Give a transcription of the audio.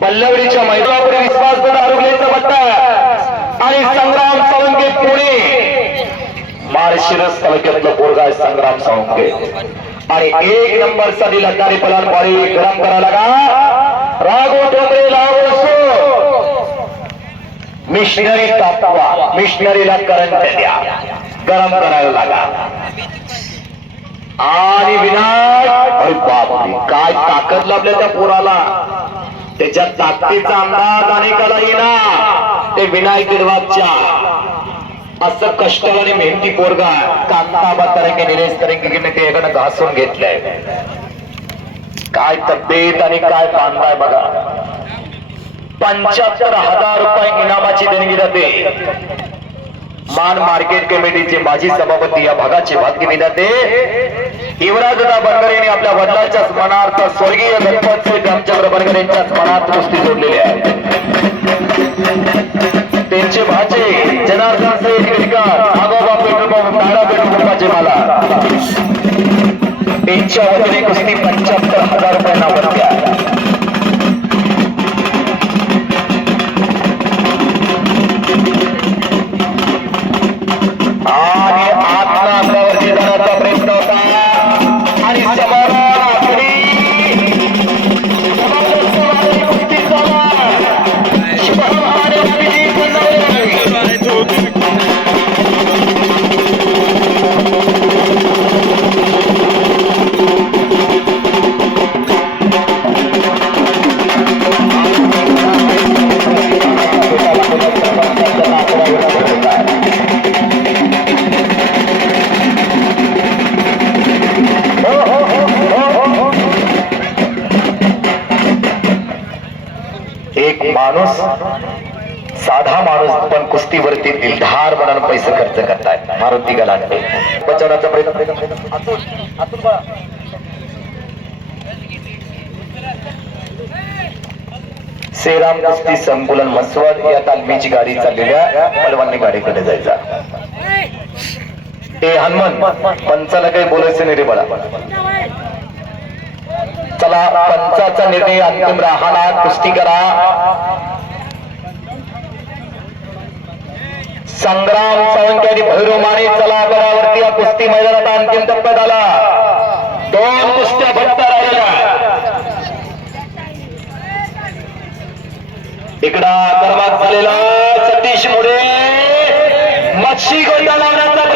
बल्लवडीच्या मैदानापुढे विश्वास आरोग्याचा पट्टा आणि संग्राम सावंगे पुणे. माळशिरस तालुक्यातलं पोरगा आहे संग्राम सावंगे आणि एक नंबरसाठी लढणारी पलान बाळी गरम करा लागा. रागो डोंगरे लावो सो मिशनरी तापवा मिशनरीला करंट द्या. गरम करायला लागा. आणि विनायक अरे बाप काय ताकद लाभल्या त्या पोराला. त्याच्या ताकदीचा अंदाज अनेकाला येणार ते विनायक गिरवाबच्या असं कष्ट आणि मेहनती पोरगा कांता तरंगे निलेश तरंगे ते एकडे घासून घेतलंय. काय तब्येत आणि काय बांधाय बघा. पंच्याहत्तर हजार रुपये इनामाची देणगी जाते मान मार्केट कमिटीचे माजी सभापती या भागाचे भाग्य विधाते. युवराजदा बनकर यांनी आपल्या वडिलांच्या स्मरणार्थ स्वर्गीय गणपत बनकर यांच्याच मनात कुस्ती जोडलेली आहे. त्यांचे भाचे जनार्दन सहित Girkar Agoba petrol pump petrol पंपाचे मला त्यांच्या वतीने कुस्ती पंच्याहत्तर हजार रुपयांना बनवल्या एक माणूस साधा माणूस पण कुस्तीवरती दिलधार म्हणून पैसे खर्च करतायत मारुती गलांडे बचावण्याचा प्रयत्न. श्रीराम कुस्ती संकुलन मसवड या तालमीची गाडी चाललेल्या पलवानी गाडीकडे जायचा. ए हनुमान पंचाला काही बोलायचं नाही रे बाळा. चला पंचाचा निर्णय अंतिम राहणार. कुस्ती करा. संग्राम सावंत आणि भैरव माने चला करावरती या कुस्ती मैदानात अंतिम टप्प्यात आला. दोन कुस्त्या फक्त राहिलेल्या. इकडा सर्वात झालेला सतीश मुडे. मच्छी गोंडा लावण्याचा